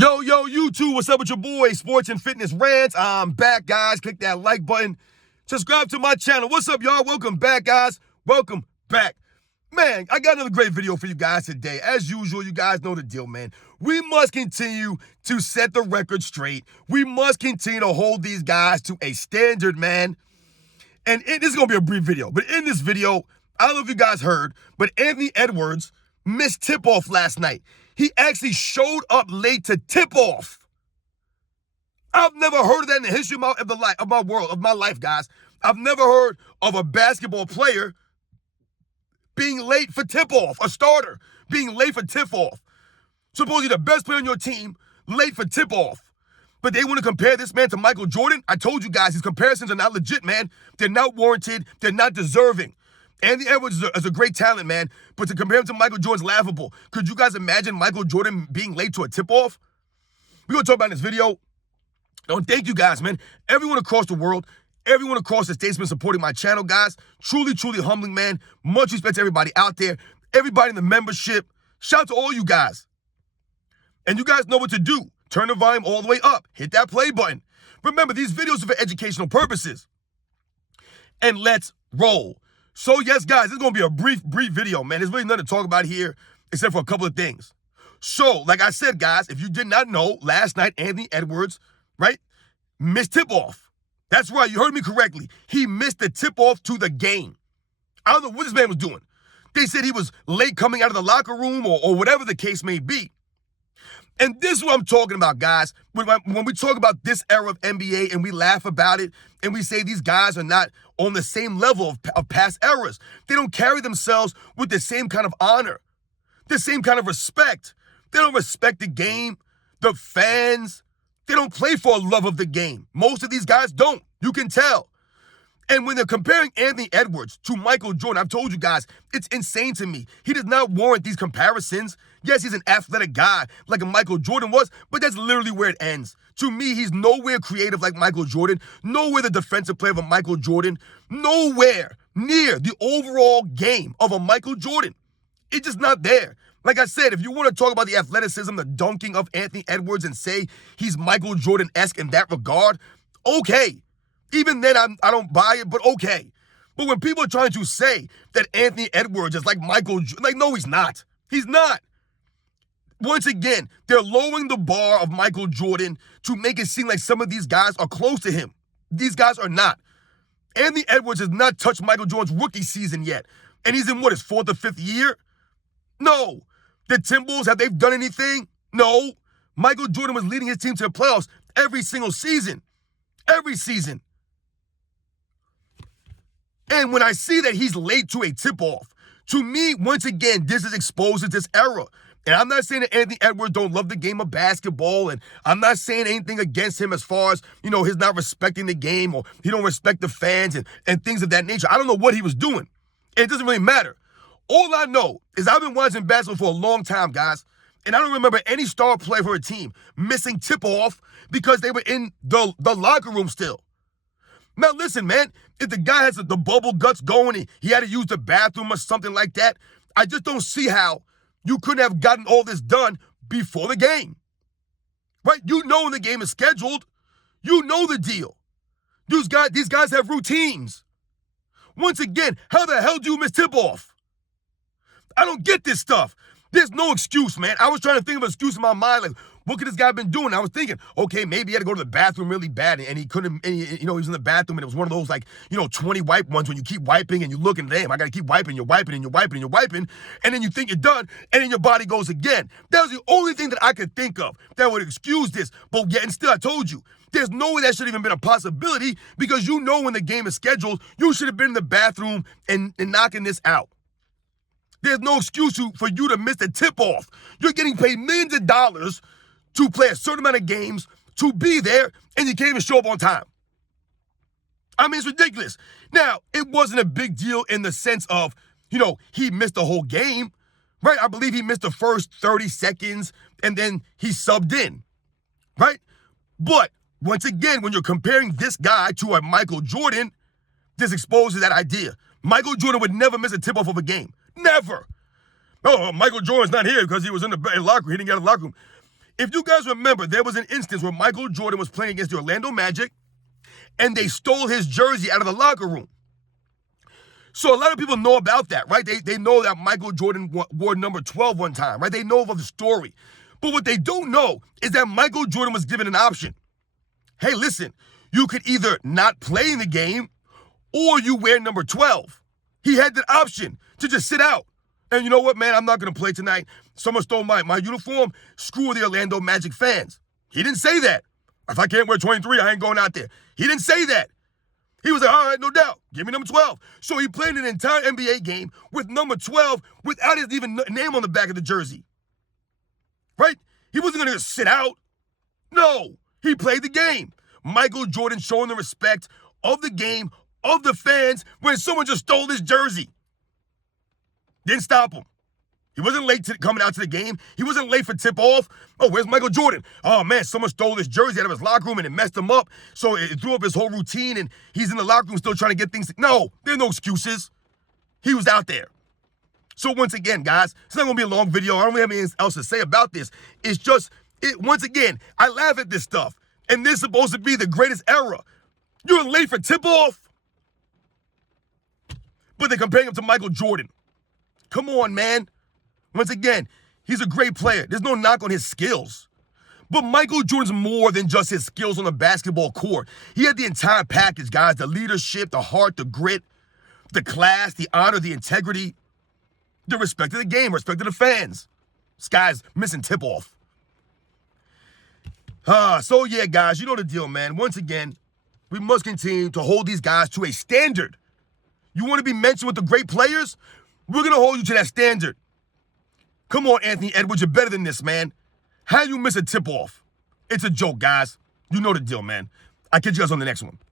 Yo, YouTube, what's up with your boy, Sports and Fitness Rants? I'm back, guys. Click that like button. Subscribe to my channel. What's up, y'all? Welcome back, guys. Welcome back. Man, I got another great video for you guys today. As usual, you guys know the deal, man. We must continue to set the record straight. We must continue to hold these guys to a standard, man. And this is going to be a brief video. But in this video, I don't know if you guys heard, but Anthony Edwards missed tip-off last night. He actually showed up late to tip-off. I've never heard of that in the history of my life, guys. I've never heard of a basketball player being late for tip-off, a starter being late for tip-off. Supposedly the best player on your team, late for tip-off. But they want to compare this man to Michael Jordan? I told you guys, these comparisons are not legit, man. They're not warranted. They're not deserving. Anthony Edwards is a great talent, man, but to compare him to Michael Jordan's laughable. Could you guys imagine Michael Jordan being late to a tip-off? We're going to talk about in this video. Thank you guys, man. Everyone across the world, everyone across the state's been supporting my channel, guys. Truly, truly humbling, man. Much respect to everybody out there, everybody in the membership. Shout out to all you guys. And you guys know what to do. Turn the volume all the way up. Hit that play button. Remember, these videos are for educational purposes. And let's roll. So, yes, guys, this is going to be a brief video, man. There's really nothing to talk about here except for a couple of things. So, like I said, guys, if you did not know, last night, Anthony Edwards, right, missed tip-off. That's right. You heard me correctly. He missed the tip-off to the game. I don't know what this man was doing. They said he was late coming out of the locker room or whatever the case may be. And this is what I'm talking about, guys. When we talk about this era of NBA and we laugh about it and we say these guys are not on the same level of past eras. They don't carry themselves with the same kind of honor, the same kind of respect. They don't respect the game, the fans. They don't play for a love of the game. Most of these guys don't. You can tell. And when they're comparing Anthony Edwards to Michael Jordan, I've told you guys, it's insane to me. He does not warrant these comparisons. Yes, he's an athletic guy like a Michael Jordan was, but that's literally where it ends. To me, he's nowhere creative like Michael Jordan, nowhere the defensive player of a Michael Jordan, nowhere near the overall game of a Michael Jordan. It's just not there. Like I said, if you want to talk about the athleticism, the dunking of Anthony Edwards and say he's Michael Jordan-esque in that regard, okay. Even then, I don't buy it, but okay. But when people are trying to say that Anthony Edwards is like Michael Jordan, like, no, he's not. He's not. Once again, they're lowering the bar of Michael Jordan to make it seem like some of these guys are close to him. These guys are not. Anthony Edwards has not touched Michael Jordan's rookie season yet. And he's in, his fourth or fifth year? No. The Timberwolves, have they done anything? No. Michael Jordan was leading his team to the playoffs every single season. Every season. And when I see that he's late to a tip-off, to me, once again, this is exposed to this era. And I'm not saying that Anthony Edwards don't love the game of basketball, and I'm not saying anything against him as far as, his not respecting the game or he don't respect the fans and things of that nature. I don't know what he was doing. And it doesn't really matter. All I know is I've been watching basketball for a long time, guys, and I don't remember any star player for a team missing tip-off because they were in the locker room still. Now, listen, man, if the guy has the bubble guts going and he had to use the bathroom or something like that, I just don't see how you couldn't have gotten all this done before the game. Right? You know when the game is scheduled. You know the deal. These guys have routines. Once again, how the hell do you miss tip-off? I don't get this stuff. There's no excuse, man. I was trying to think of an excuse in my mind, like, what could this guy been doing? I was thinking, okay, maybe he had to go to the bathroom really bad, and he couldn't, he was in the bathroom, and it was one of those, 20 wipe ones when you keep wiping, and you look and, damn, I got to keep wiping, you're wiping, and you're wiping, and you're wiping, and then you think you're done, and then your body goes again. That was the only thing that I could think of that would excuse this, but yet, and still, I told you, there's no way that should have even been a possibility, because you know when the game is scheduled, you should have been in the bathroom and knocking this out. There's no excuse for you to miss the tip-off. You're getting paid millions of dollars to play a certain amount of games, to be there, and you can't even show up on time. I mean, it's ridiculous. Now, it wasn't a big deal in the sense of, he missed the whole game, right? I believe he missed the first 30 seconds, and then he subbed in, right? But, once again, when you're comparing this guy to a Michael Jordan, this exposes that idea. Michael Jordan would never miss a tip-off of a game. Never. Oh, Michael Jordan's not here because he was in the locker room. He didn't get out of the locker room. If you guys remember, there was an instance where Michael Jordan was playing against the Orlando Magic, and they stole his jersey out of the locker room. So a lot of people know about that, right? They know that Michael Jordan wore number 12 one time, right? They know of the story. But what they don't know is that Michael Jordan was given an option. Hey, listen, you could either not play in the game or you wear number 12. He had the option to just sit out. And you know what, man? I'm not going to play tonight. Someone stole my uniform. Screw the Orlando Magic fans. He didn't say that. If I can't wear 23, I ain't going out there. He didn't say that. He was like, all right, no doubt. Give me number 12. So he played an entire NBA game with number 12 without his even name on the back of the jersey. Right? He wasn't going to sit out. No. He played the game. Michael Jordan showing the respect of the game, of the fans, when someone just stole his jersey. Didn't stop him. He wasn't late coming out to the game. He wasn't late for tip-off. Oh, where's Michael Jordan? Oh, man, someone stole his jersey out of his locker room and it messed him up. So it threw up his whole routine and he's in the locker room still trying to get things. No, there are no excuses. He was out there. So once again, guys, it's not going to be a long video. I don't really have anything else to say about this. It's just, once again, I laugh at this stuff. And this is supposed to be the greatest era. You're late for tip-off? But they're comparing him to Michael Jordan. Come on, man. Once again, he's a great player. There's no knock on his skills. But Michael Jordan's more than just his skills on the basketball court. He had the entire package, guys. The leadership, the heart, the grit, the class, the honor, the integrity, the respect of the game, respect of the fans. This guy's missing tip-off. So yeah, guys, you know the deal, man. Once again, we must continue to hold these guys to a standard. You want to be mentioned with the great players? We're going to hold you to that standard. Come on, Anthony Edwards, you're better than this, man. How you miss a tip-off? It's a joke, guys. You know the deal, man. I'll catch you guys on the next one.